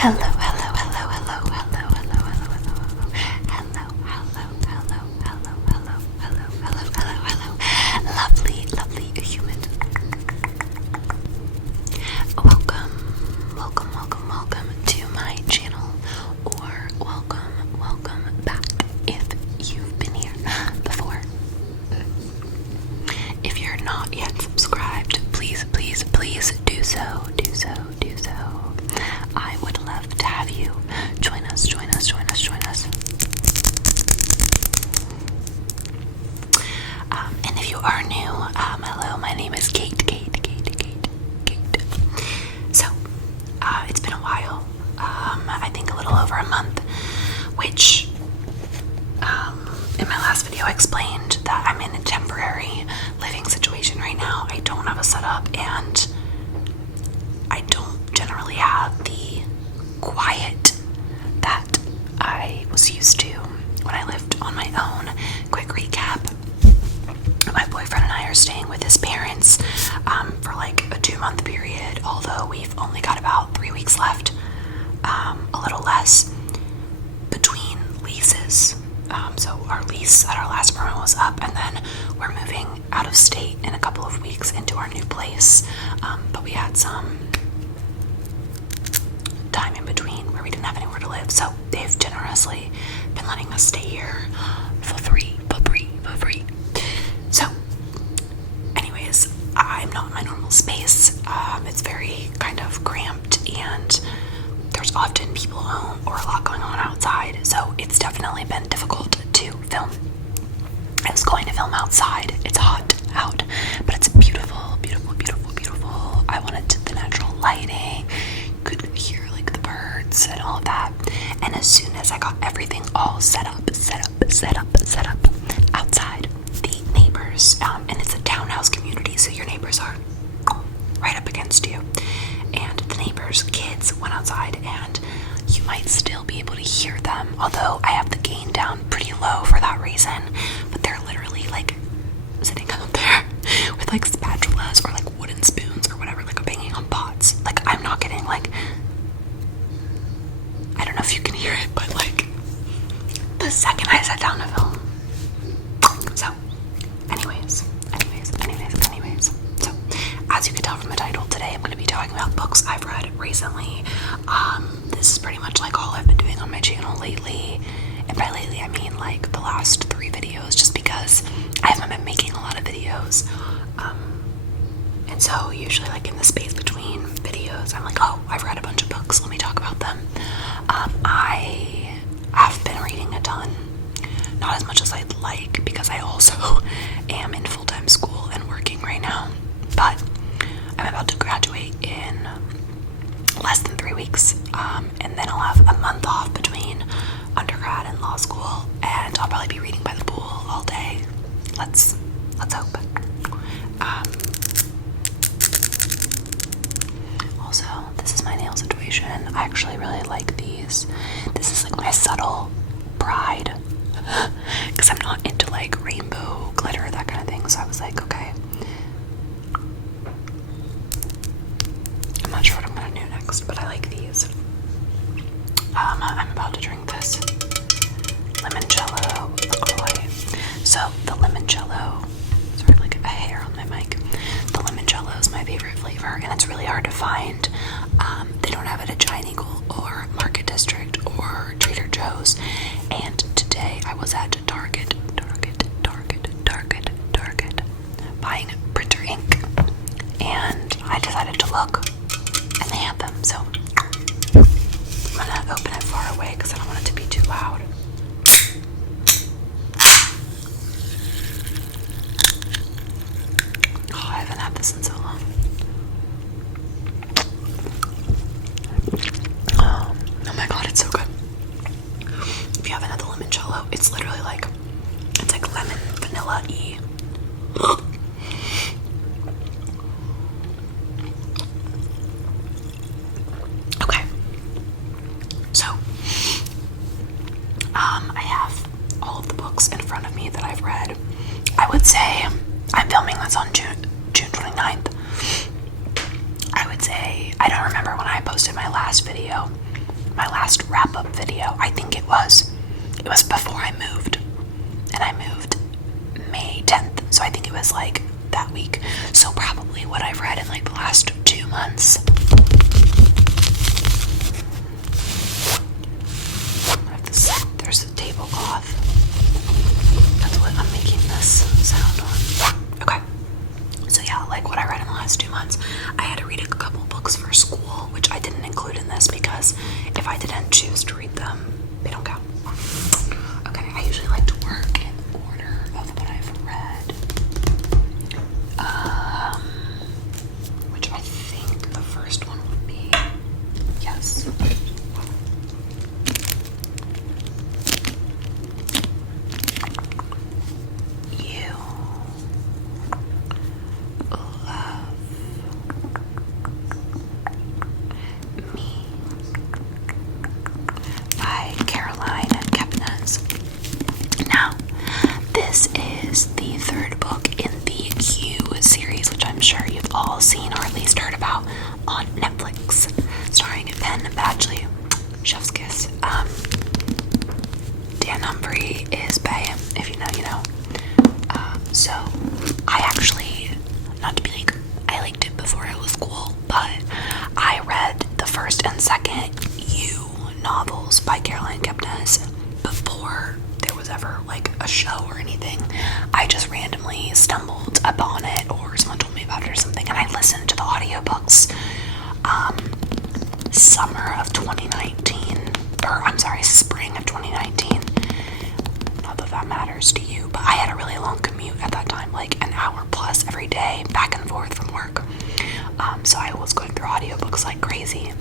Hello, hello, hello, hello, hello, hello, hello, hello, hello, hello, hello, hello, hello, hello, hello, hello, lovely, lovely humans. Welcome to my channel, or welcome back if you've been here before. If you're not yet subscribed, please do so. I would love to have you join us. And if you are new, hello, my name is Kate. So, it's been a while, I think a little over a month, which, in my last video I explained that I'm in a temporary living situation right now. I don't have a setup, and I don't generally have the quiet that I was used to when I lived on my own. Quick recap: my boyfriend and I are staying with his parents for like a 2-month period, although we've only got about 3 weeks left, a little less, between leases. So our lease at our last apartment was up, and then we're moving out of state in a couple of weeks into our new place, but we had some time in between where we didn't have anywhere to live, so they've generously been letting us stay here for free. So anyways, I'm not in my normal space. It's very kind of cramped, and there's often people home or a lot going on outside, so it's definitely been difficult to film. I was going to film outside. It's hot out, but it's beautiful. I wanted the natural lighting. Could hear like the birds and all of that. And as soon as I got everything all set up outside, the neighbors, and it's a townhouse community, so your neighbors are right up against you, and the neighbors' kids went outside, and you might still be able to hear them, although I have the gain down pretty low for that reason. But they're literally like sitting out there with like spatulas or like wooden spoons or whatever, like banging on pots. Like, I'm not getting like, I don't know if you can hear it, but like the second I sat down to film. So anyways, so as you can tell from the title, today I'm going to be talking about books I've read recently. This is pretty much like all I've been doing on my channel lately, and by lately I mean like the last 3 videos, just because I haven't been making a lot of videos, and so usually like in the space between videos I'm like, oh, I've read a bunch of books, let me talk about them. I have been reading a ton, not as much as I'd like, because I also am in full-time school and working right now, but I'm about to graduate in less than 3 weeks, and then I'll have a month off between undergrad and law school, and I'll probably be reading by the pool all day. Let's hope. Also, this is my nail situation. I actually really like these. This is like my subtle pride, because I'm not into like rainbow glitter, that kind of thing, so I was like, okay, I'm not sure what I'm gonna do next, but I like these. I'm about to drink this lemon Jello LaCroix. So the lemon Jello, sorry, like a hair on my mic. The lemon Jello is my favorite flavor, and it's really hard to find. They don't have it at Giant Eagle or Market District or Trader Joe's. And today I was at Target, buying printer ink, and I decided to look, and they had them, so I'm gonna open it far away because I don't want it to be too loud. Oh, I haven't had this in so long. Oh my god, it's so good. If you haven't had the lemon Jello, it's literally like, it's like lemon vanilla-y. Okay, so I have all of the books in front of me that I've read. I would say I'm filming this on June 29th. I would say, I don't remember when I posted my last video, my last wrap-up video. I think it was before I moved, and I moved May 10th, so I think it was like that week. So probably what I've read in like the last 2 months. There's a tablecloth. That's what I'm making this sound on. Okay. So yeah, like what I read in the last 2 months. I had to read a couple books for school, which I didn't include in this because if I didn't choose to read them, they don't count. Okay, I usually like to work in order of what I've read. Which I think the first one would be, yes. You love me by Caroline Kepnes. Now, this is the third book in the Q series, which I'm sure you've all seen or at least heard about on Netflix, starring Penn Badgley. Chef's kiss. Dan Humphrey is Bay. If you know, you know. So I actually, not to be like, I liked it before it was cool, but I read the first and second You novels by Caroline Kepnes before there was ever like a show or anything. I just randomly stumbled upon it, or someone told me about it or something, and I listened to the audiobooks summer of 2019, or I'm sorry, spring of 2019. Not that that matters to you, but I had a really long commute at that time, like an hour plus every day, back and forth from work. So I was going through audiobooks like crazy.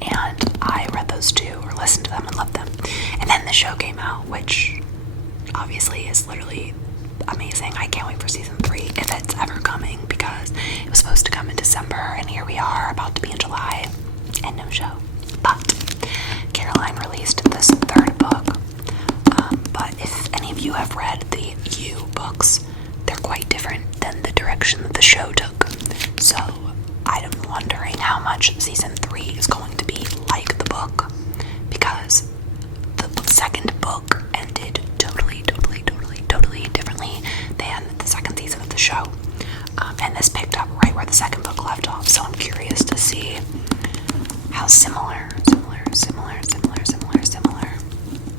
And I read those two, or listened to them and loved them. And then the show came out, which obviously is literally amazing. I can't wait for season 3, if it's ever coming, because it was supposed to come in December, and here we are, about to be in July, and no show. But Caroline released this third book. But if any of you have read the You books, they're quite different than the direction that the show took. So I'm wondering how much season 3 is going to be like the book, because the second book ended totally differently than the second season of the show. And this picked up right where the second book left off. So I'm curious to see how similar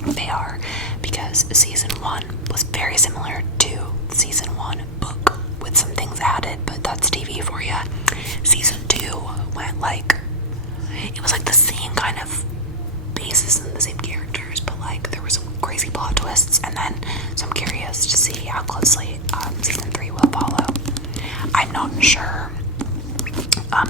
they are, because season 1 was very similar to season 1 book with some things added, but that's TV for you. Season 2 went like, it was like the same kind of basis and the same characters, but like there were some crazy plot twists. And then, so I'm curious to see how closely season 3 will follow. I'm not sure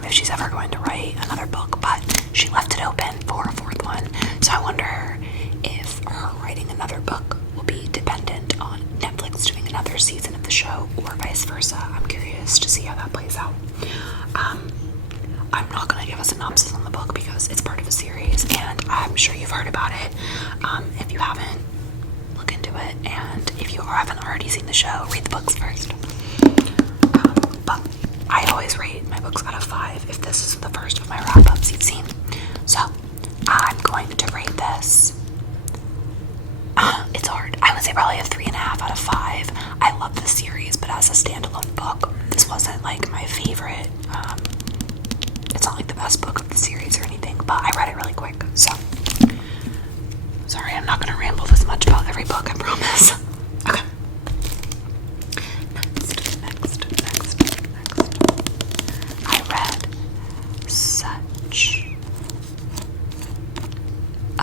if she's ever going to write another book, but she left it open for a 4th one. So I wonder if her writing another book will be dependent on Netflix doing another season of the show, or vice versa. I'm curious to see how that plays out. I'm not going to give a synopsis on the book because it's part of a series, and I'm sure you've heard about it. If you haven't, look into it, and if you haven't already seen the show, read the books first. But I always rate my books out of 5 if this is the first of my wrap-ups you've seen. So I'm going to rate this. It's hard. I would say probably a 3.5 out of 5. I love this series, but as a standalone book, this wasn't like my favorite. It's not like the best book of the series or anything, but I read it really quick. So sorry, I'm not going to ramble this much about every book, I promise. Okay. Next. I read such a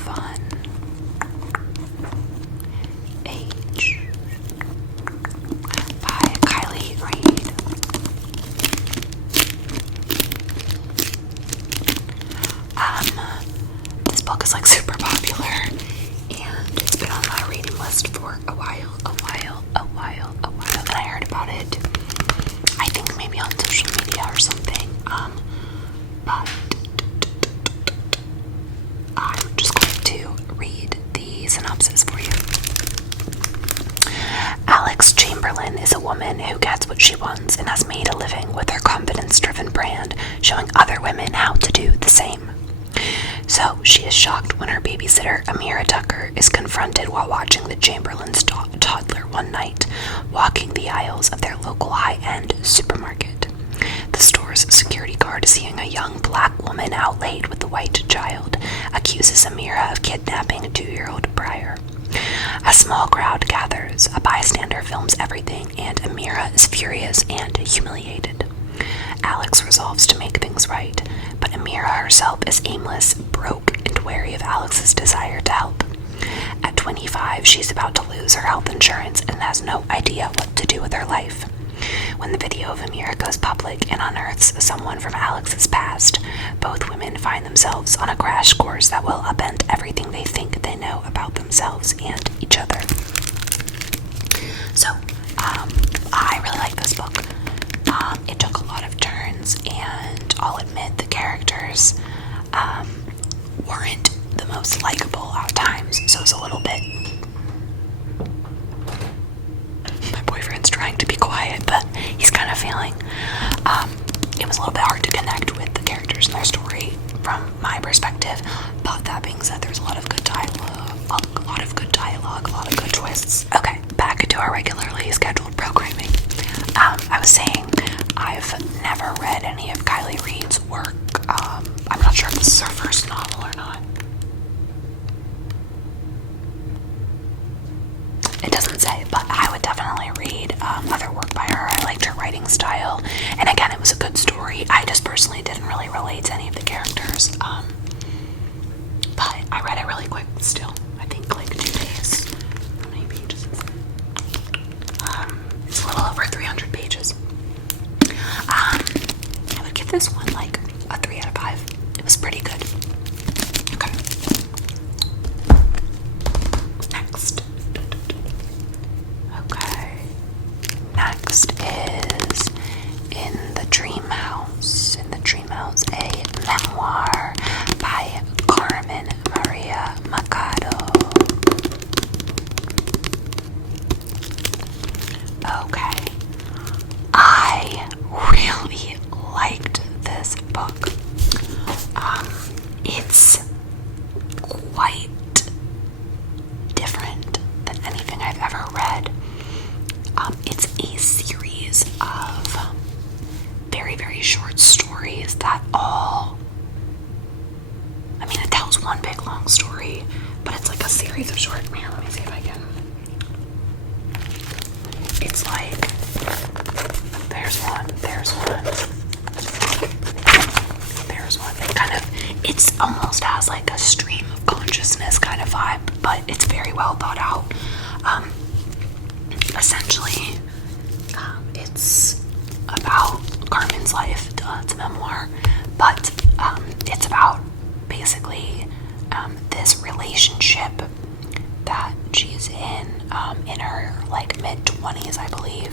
fun age by Kylie Reid. This book is like super popular, and it's been on my reading list for a while. And I heard about it, I think maybe on social media or something. But I'm just going to read the synopsis for you. Alex Chamberlain is a woman who gets what she wants and has made a living with her confidence-driven brand, showing other women how to do the same. So she is shocked when her babysitter, Amira Tucker, is confronted while watching the Chamberlain's toddler one night, walking the aisles of their local high-end supermarket. The store's security guard, seeing a young black woman out late with the white child, accuses Amira of kidnapping a 2-year-old Briar. A small crowd gathers, a bystander films everything, and Amira is furious and humiliated. Alex resolves to make things right, but Amira herself is aimless, broke, and wary of Alex's desire to help. At 25, she's about to lose her health insurance and has no idea what to do with her life. When the video of Amira goes public and unearths someone from Alex's past, both women find themselves on a crash course that will upend everything they think they know about themselves and each other. So, I really like this book. It took a lot of turns, and I'll admit the characters weren't the most likable at times, so it's a little bit... My boyfriend's trying to be quiet, but he's kind of failing. It was a little bit hard to connect with the characters and their story from my perspective, but that being said, there's a lot of good dialogue, a lot of good twists. Okay, back to our regularly scheduled programming. I was saying I've never read any of Kylie Reid's work. I'm not sure if this is her first novel or not. It doesn't say, but I would definitely read other work by her. I liked her writing style, and again, it was a good story. I just personally didn't really relate to any of the characters, but I read it really quick still. I think like 2 days. How many pages is it? It's a little over 300 pages. I would give this one like a 3 out of 5. It was pretty good. Okay. Next. Okay. Next is In the Dream House. In the Dream House, a memoir by Carmen Maria Machado. Okay. I really liked this book. It's quite different than anything I've ever read. It's a series of very, very short stories that all... I mean, it tells one big long story, but it's like a series of short... Here, let me see if I can... It's like... There's one. There's one. It kind of... It's almost has like a stream of consciousness kind of vibe, but it's very well thought out. Essentially, it's about Carmen's life. It's a memoir, but it's about basically this relationship that she's in her like mid-20s, I believe.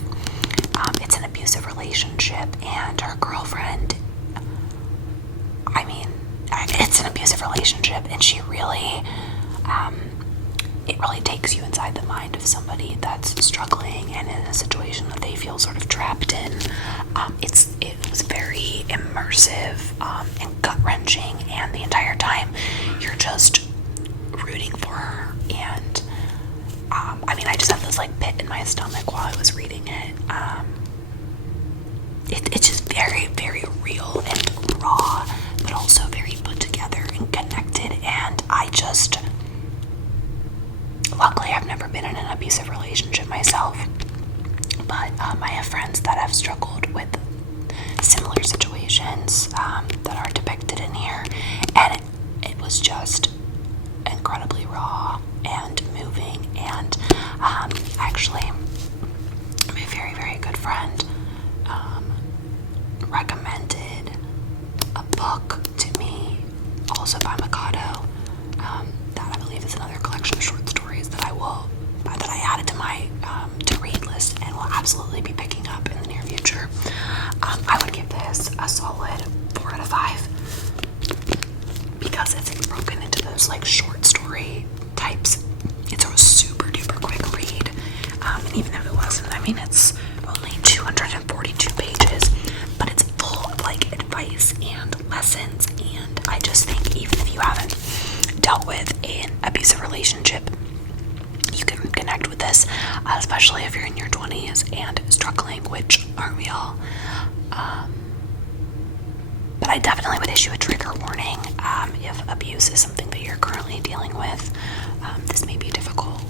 It's an abusive relationship, and her girlfriend, I mean, it's an abusive relationship, and she really, it really takes you inside the mind of somebody that's struggling and in a situation that they feel sort of trapped in. It was very immersive and gut-wrenching, and the entire time you're just rooting for her. And I mean, I just had this like pit in my stomach while I was reading it. It's just very, very real and raw, but also very put together and connected. And I just, luckily, I've never been in an abusive relationship myself, but I have friends that have struggled with similar situations that are depicted in here, and it was just incredibly raw and moving. And actually, my very, very good friend recommended a book to me, also by Machado, that I believe is another collection of short stories that I added to my to-read list and will absolutely be picking up in the near future. I would give this a solid 4 out of 5 because it's broken into those like short story types. It's a super duper quick read, and even if it wasn't, I mean, it's only 242 pages, but it's full of like advice and lessons. And I just think even if you haven't dealt with an abusive relationship, you can connect with this, especially if you're in your 20s and struggling, which aren't we all? But I definitely would issue a trigger warning if abuse is something that you're currently dealing with. This may be difficult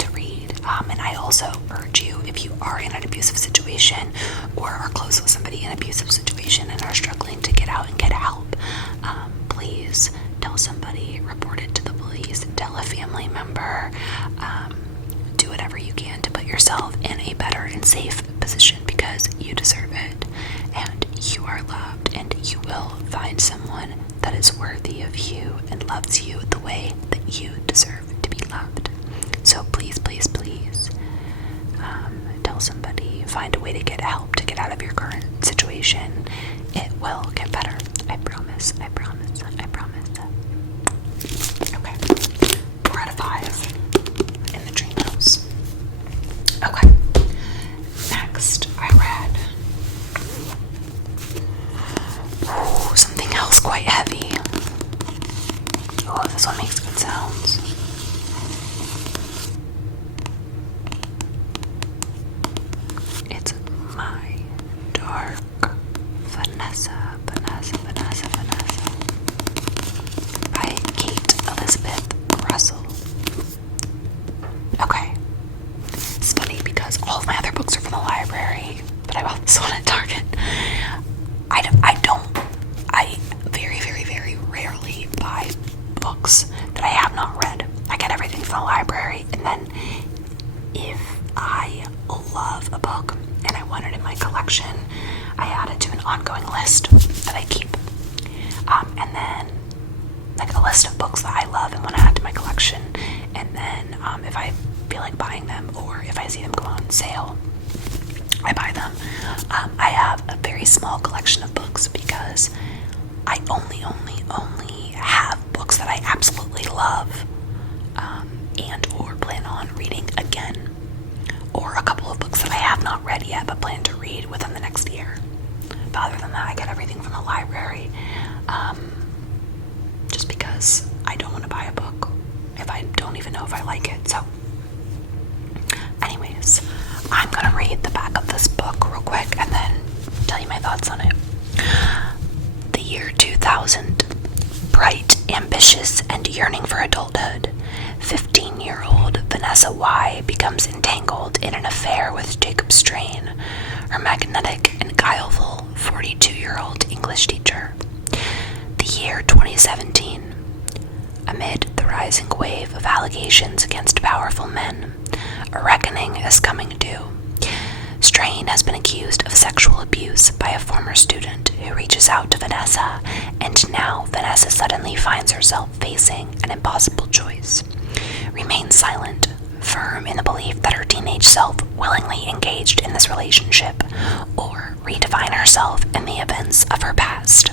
to read. And I also urge you, if you are in an abusive situation or are close with somebody in an abusive situation and are struggling to get out and get help, please tell somebody, report it to the police, tell a family member, do whatever you can to put yourself in a better and safe position, because you deserve it and you are loved, and you will find someone that is worthy of you and loves you the way that you deserve to be loved. So please, please, please, tell somebody, find a way to get help to get out of your current situation. It will get better. I promise, I promise, I promise. Okay, 4 out of 5 in the dream house. Okay, next I read something else quite heavy. Oh, this one makes good sounds. It's My Dark Vanessa by Kate Elizabeth Russell. Okay, it's funny because all of my other books are from the library, but I bought this one at Target. I very, very, very rarely buy books that I have not read. I get everything from the library, and then if I love a book and I want it in my collection, I add it to an ongoing list that I keep. And then, like, a list of books that I love and want to add to my collection. And then, if I feel like buying them, or if I see them go on sale, I buy them. I have a very small collection of books because I only have books that I absolutely love, and or plan on reading again, or a couple of books that I have not read yet but plan to read within the next year. But other than that, I get everything from the library, just because I don't want to buy a book if I don't even know if I like it. So anyways, I'm gonna read the back of this book real quick and then tell you my thoughts on it. The year 2000. Bright, ambitious, and yearning for adulthood, 15-year-old Vanessa Y becomes entangled in an affair with Jacob Strain, her magnetic and guileful 42-year-old English teacher. The year 2017. Amid the rising wave of allegations against powerful men, a reckoning is coming due. Strain has been accused of sexual abuse by a former student who reaches out to Vanessa, and now Vanessa suddenly finds herself facing an impossible choice. Remain silent, firm in the belief that her teenage self willingly engaged in this relationship, or redefine herself in the events of her past.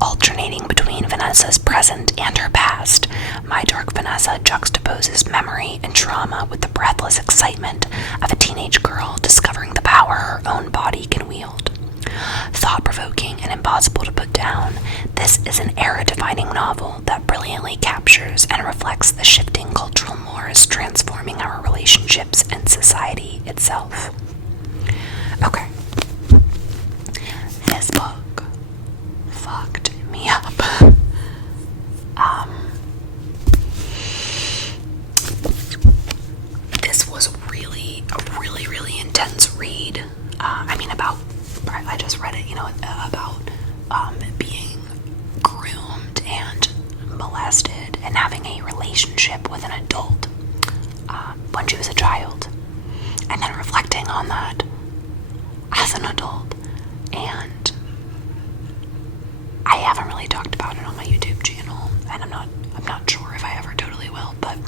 Alternating between Vanessa's present and her past, My Dark Vanessa juxtaposes memory and trauma with the breathless excitement of a teenage girl discovering the power her own body can wield. Thought-provoking and impossible to put down, this is an era-defining novel that brilliantly captures and reflects the shifting cultural mores transforming our relationships and society itself. Okay. This book fucked me up. This was a really intense read. I just read it, about being groomed and molested and having a relationship with an adult when she was a child, and then reflecting on that as an adult. And I haven't really talked about it on my YouTube channel, and I'm not sure if I ever totally will, but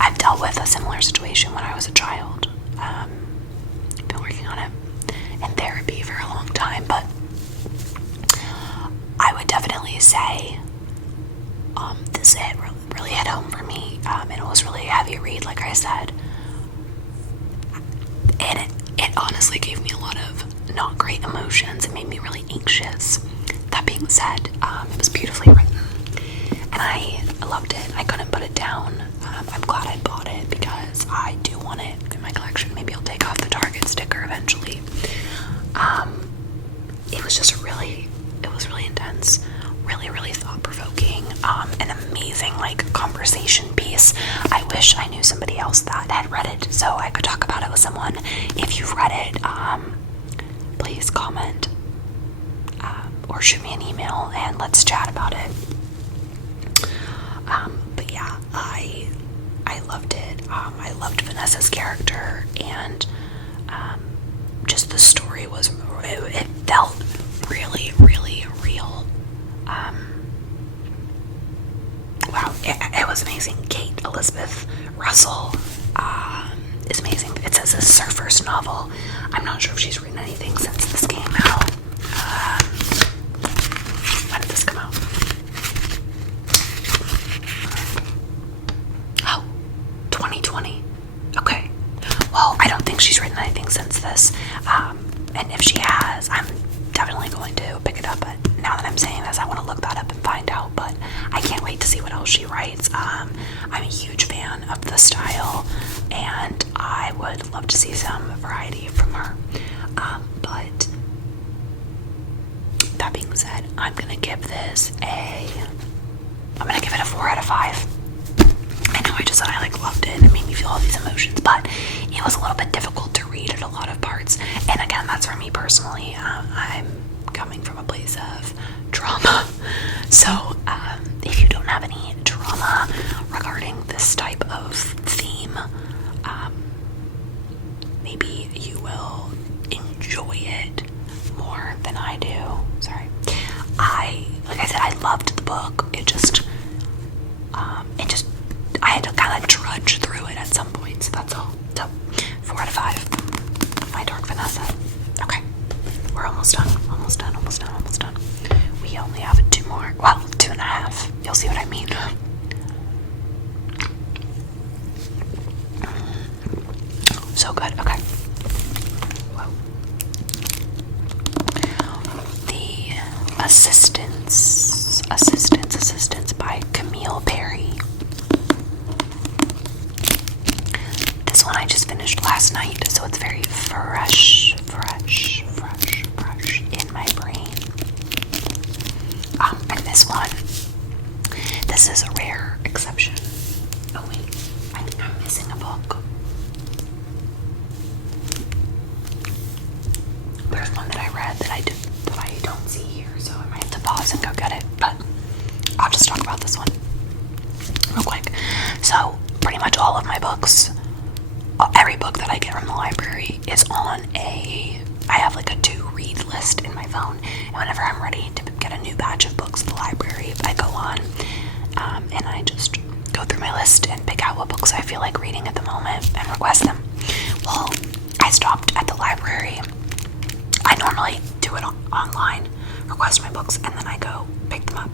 I've dealt with a similar situation when I was a child. Been working on it in therapy for a long time, but I would definitely say this really hit home for me, and it was really a heavy read, like I said, and it honestly gave me a lot of not great emotions. It made me really anxious. That being said, it was beautifully written, and I loved it. glad I bought it because I do want it in my collection. Maybe I'll take off the Target sticker eventually. It was just it was really intense, really thought-provoking, an amazing conversation piece. I wish I knew somebody else that had read it so I could talk about it with someone. If you've read it, please comment or shoot me an email and let's chat about it. But yeah, I loved it. I loved Vanessa's character, and just the story was, it felt really real. Wow, it was amazing. Kate Elizabeth Russell is amazing. It says this is her first novel. I'm not sure if she's written anything since this came out. When did this come out? Oh, 2020. Okay. Well, I don't think she's written anything since this. And if she has, I'm definitely going to pick it up. But now that I'm saying this, I want to look that up and find out. But I can't wait to see what else she writes. I'm a huge fan of the style, and I would love to see some variety from her. But that being said, I'm gonna give it a 4 out of 5. I know I just said I loved it and it made me feel all these emotions, but it was a little bit difficult to read at a lot of parts. And again, that's for me personally. I'm coming from a place of trauma. So if you don't have any trauma regarding this type of theme, maybe you will enjoy it more than I do. Sorry. Like I said, I loved the book. I had to kind of trudge through it at some point, so that's all. So, 4 out of 5. My Dark Vanessa. Okay. We're almost done. We only have 2 more. Well, 2.5. You'll see what I mean. So good. Okay. Whoa. The Assistants by Camille Perry. This one I just finished last night, so it's very fresh in my brain. And this is a rare exception. Oh wait, I think I'm missing a book. There's one that I read that I don't see here, so I might have to pause and go get it, but I'll just talk about this one real quick. So pretty much all of my books, every book that I get from the library is on I have a to-read list in my phone, and whenever I'm ready to get a new batch of books at the library, I go on and I just go through my list and pick out what books I feel like reading at the moment and request them. Well, I stopped at the library. I normally do it online, request my books, and then I go pick them up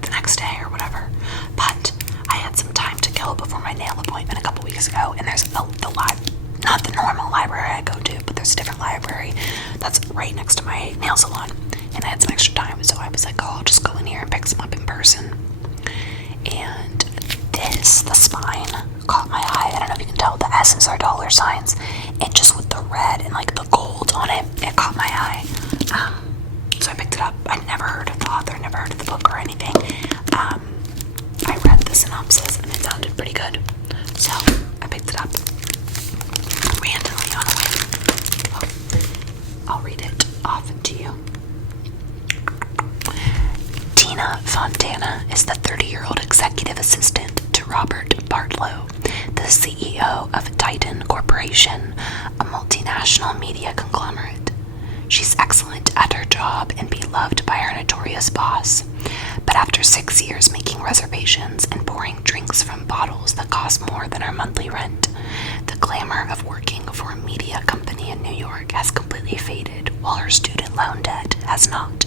the next day or whatever. But I had some time to kill before my nail appointment a couple weeks ago, and there's not the normal library I go to, but there's a different library that's right next to my nail salon, and I had some extra time, so I was like, oh, I'll just go in here and pick some up in person. And the spine caught my eye. I don't know if you can tell, the S's are dollar signs, and just with the red and the gold on it, it caught my eye. So I picked it up. I'd never heard of the author, never heard of the book or anything. I read the synopsis and it sounded pretty good, so I picked it up randomly on a whim. I'll read it off to you. Tina Fontana is the 30-year-old executive assistant to Robert Bartlow, the CEO of Titan Corporation, a multinational media conglomerate. She's excellent at her job and beloved by her notorious boss. But after 6 years making reservations and pouring drinks from bottles that cost more than her monthly rent, the glamour of working for a media company in New York has completely faded, while her student loan debt has not.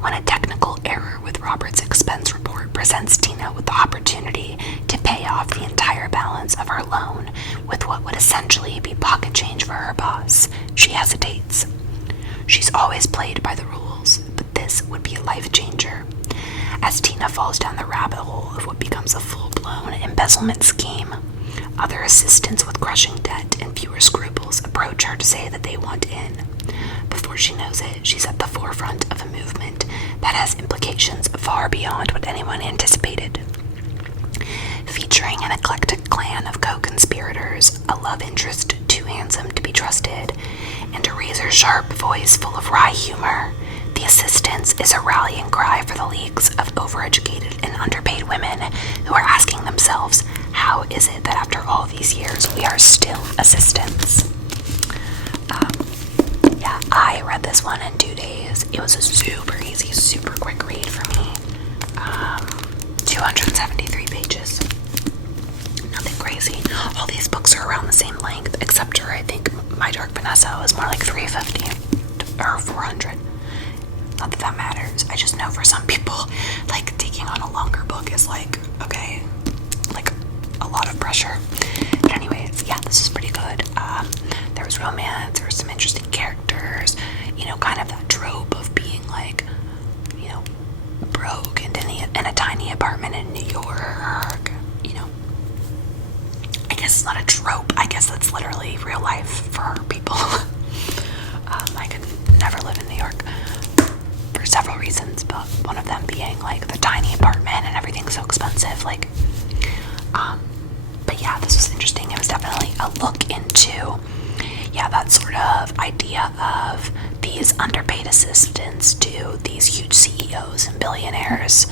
When a technical error with Robert's expense report presents Tina with the opportunity to pay off the entire balance of her loan with what would essentially be pocket change for her boss, she hesitates. She's always played by the rules, but this would be a life changer. as Tina falls down the rabbit hole of what becomes a full-blown embezzlement scheme. Other assistants with crushing debt and fewer scruples approach her to say that they want in. Before she knows it, she's at the forefront of a movement that has implications far beyond what anyone anticipated. Featuring an eclectic clan of co-conspirators, a love interest too handsome to be trusted, and a razor-sharp voice full of wry humor, The Assistants is a rallying cry for the leagues of overeducated and underpaid women who are asking themselves, how is it that after all these years we are still assistants? I read this one in 2 days. It was a super easy, super quick read for me. 273 pages. Nothing crazy. All these books are around the same length, except for I think My Dark Vanessa is more like 350 or 400. Not that that matters. I just know for some people, like, taking on a longer book is like, okay, like a lot of pressure. But anyways, yeah, this is pretty good. There was romance, there was some interesting characters, kind of that trope of being like, broke and in a tiny apartment in New York. I guess it's not a trope. I guess that's literally real life for people. I could never live in New York for several reasons, but one of them being like the tiny apartment and everything's so expensive. But yeah, this was interesting. It was definitely a look into, that sort of idea of these underpaid assistants to these huge CEOs and billionaires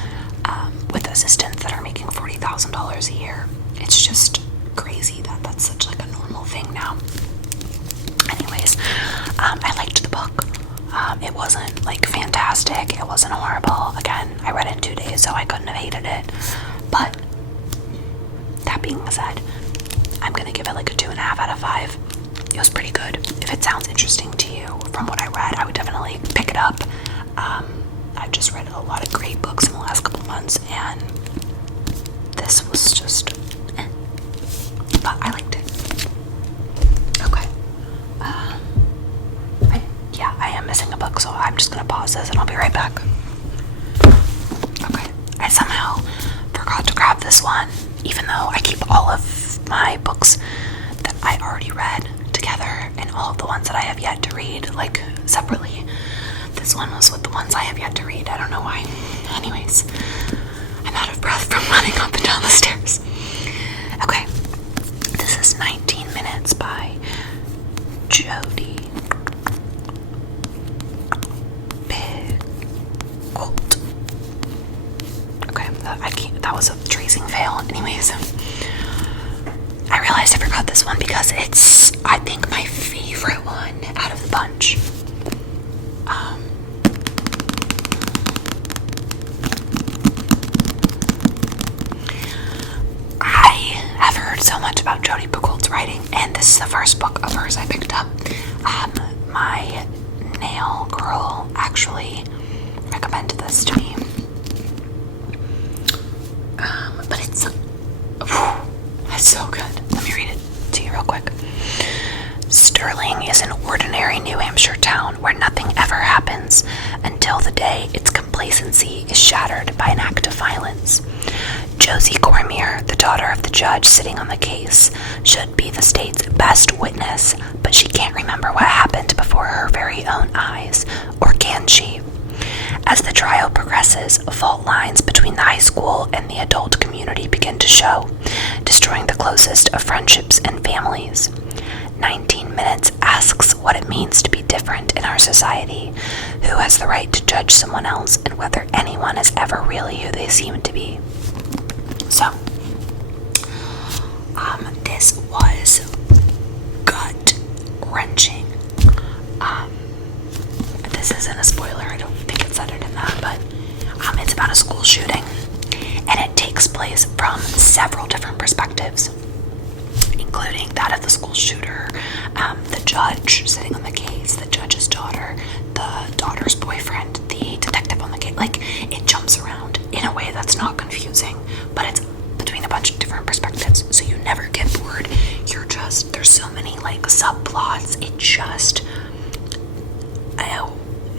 with assistants that are making $40,000 a year. It's just crazy that that's such like a normal thing now. Anyways, I liked the book. It wasn't like fantastic. It wasn't horrible. Again, I read it in 2 days, so I couldn't have hated it. But that being said, I'm gonna give it like a 2.5 out of 5. It was pretty good. If it sounds interesting to you from what I read, I would definitely pick it up. I've just read a lot of great books in the last couple months, and this was just but I liked it. Okay. I am missing a book, so I'm just gonna pause this and I'll be right back. Okay. I somehow forgot to grab this one, even though I keep all of my books that I already read together and all of the ones that I have yet to read, like, separately. This one was with the ones I have yet to read. I don't know why. Anyways, I'm out of breath from running up and down the stairs. Okay. This is 19 Minutes by Jodi Picoult. Okay, that was a tracing fail. Anyways, I realized I forgot this one because it's, I think, my favorite one out of the bunch. I have heard so much about Jodi Picoult's writing, and this is the first book of hers I picked up. My nail girl actually recommended this to me. But it's so good. Let me read it to you real quick. Sterling is an ordinary New Hampshire town where nothing ever happens until the day its complacency is shattered by an act of violence. Josie Cormier, the daughter of the judge sitting on the case, should be the state's best witness, but she can't remember what happened before her very own eyes, or can she? As the trial progresses, fault lines between the high school and the adult community begin to show, destroying the closest of friendships and families. 19 Minutes asks what it means to be different in our society, who has the right to judge someone else, and whether anyone is ever really who they seem to be. So, this was gut-wrenching. This isn't a spoiler, I don't think it said it in that, but it's about a school shooting, and it takes place from several different perspectives, including that of the school shooter, the judge sitting on the case, the judge's daughter, the daughter's boyfriend, the detective on the case. Like, it jumps around in a way that's not confusing, but it's between a bunch of different perspectives, so you never get bored. There's so many, like, subplots.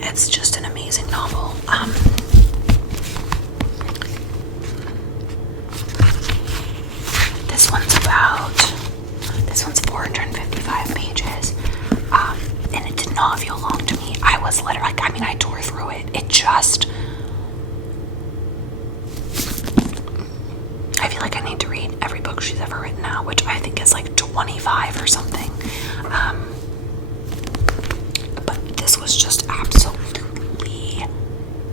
It's just an amazing novel. books she's ever written now, which I think is like 25 or something. But this was just absolutely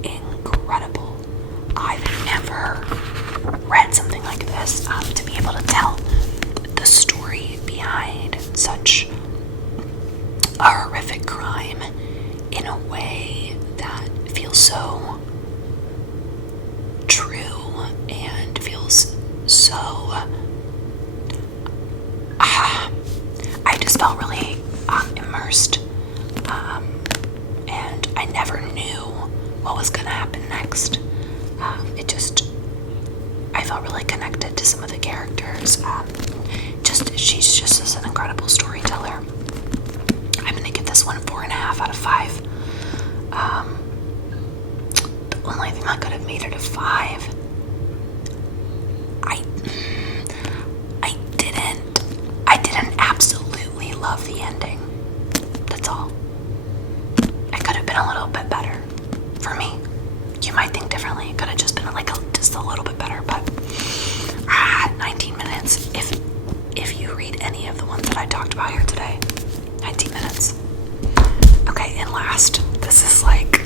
incredible. I've never read something like this. To be able to tell the story behind such a horrific crime in a way that feels so true and feels so I just felt really immersed, and I never knew what was gonna happen next. I felt really connected to some of the characters. She's just an incredible storyteller. I'm gonna give this one 4.5 out of 5. The only thing that could have made it a 5, I didn't absolutely love the ending. That's all. It could have been a little bit better for me. You might think differently. It could have just been just a little bit better, but 19 minutes. If you read any of the ones that I talked about here today, 19 minutes. Okay, and last, this is like,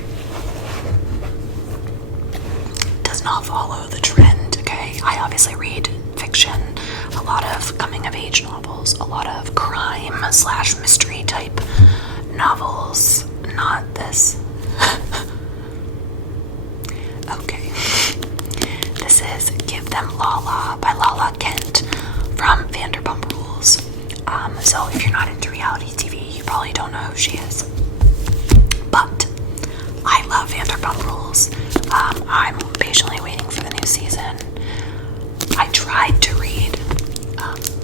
does not follow the trend, okay? I obviously read fiction, a lot of coming of age novels, a lot of crime / mystery type novels. Not this. Okay. This is Give Them Lala by Lala Kent from Vanderpump Rules. So if you're not into reality TV, you probably don't know who she is. But I love Vanderpump Rules. I'm patiently waiting for the new season. I tried to read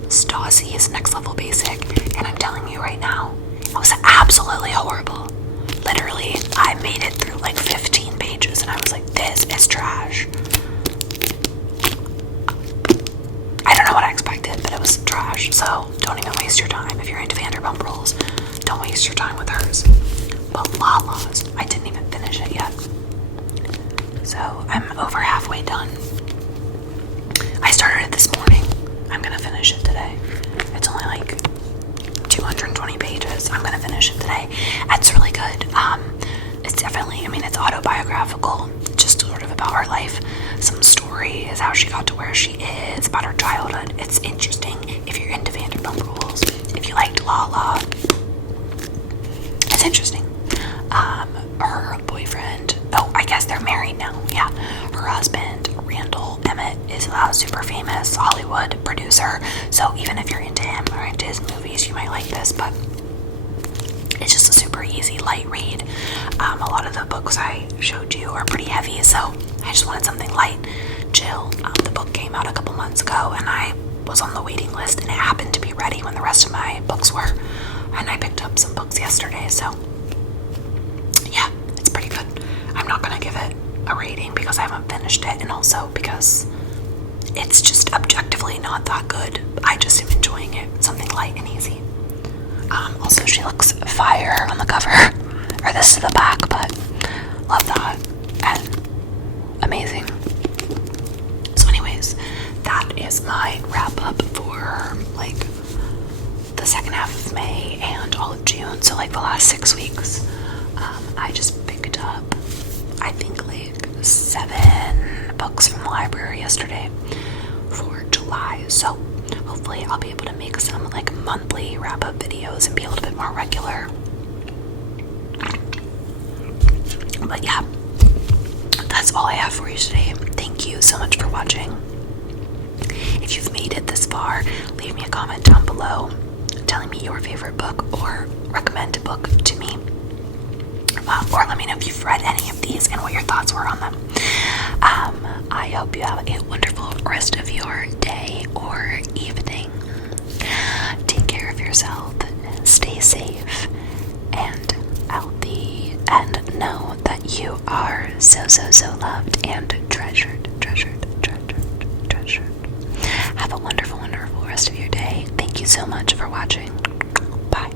Stassi's Next Level Basic, and I'm telling you right now, it was absolutely horrible. Literally, I made it through like 15 pages, and I was like, this is trash. I don't know what I expected, but it was trash, so don't even waste your time. If you're into Vanderpump Rules, don't waste your time with hers. But Lala's, I didn't even finish it yet. So I'm over halfway done. I started it this morning. I'm gonna finish it today. It's only like 220 pages. I'm gonna finish it today. It's really good. It's definitely, it's autobiographical, just sort of about her life. Some stories, how she got to where she is, about her childhood. It's interesting if you're into Vanderpump Rules. If you liked Lala, it's interesting. Her boyfriend, I guess they're married now. Yeah, her husband, Randall Emmett, is a super famous Hollywood producer. So even if you're into him or into his movies, you might like this. But it's just a super easy, light read. A lot of the books I showed you are pretty heavy, so I just wanted something light, chill. The book came out a couple months ago, and I was on the waiting list, and it happened to be ready when the rest of my books were. And I picked up some books yesterday, so yeah, it's pretty good. I'm not gonna give it a rating because I haven't finished it, and also because it's just objectively not that good. I just am enjoying it. Something light and easy. Also, she looks fire on the cover. Or this is the back, but love that. And amazing. So anyways, that is my wrap up for like the second half of May and all of June. So like the last 6 weeks. I just picked up, I think like 7 books from the library yesterday for July. So hopefully I'll be able to make some like monthly wrap-up videos and be a little bit more regular. But yeah, that's all I have for you today. Thank you so much for watching. If you've made it this far, leave me a comment down below telling me your favorite book or recommend a book to me. Or let me know if you've read any of these and what your thoughts were on them. I hope you have a wonderful rest of your day or evening. Take care of yourself, stay safe and healthy, and know that you are so loved and treasured. Have a wonderful rest of your day. Thank you so much for watching. Bye.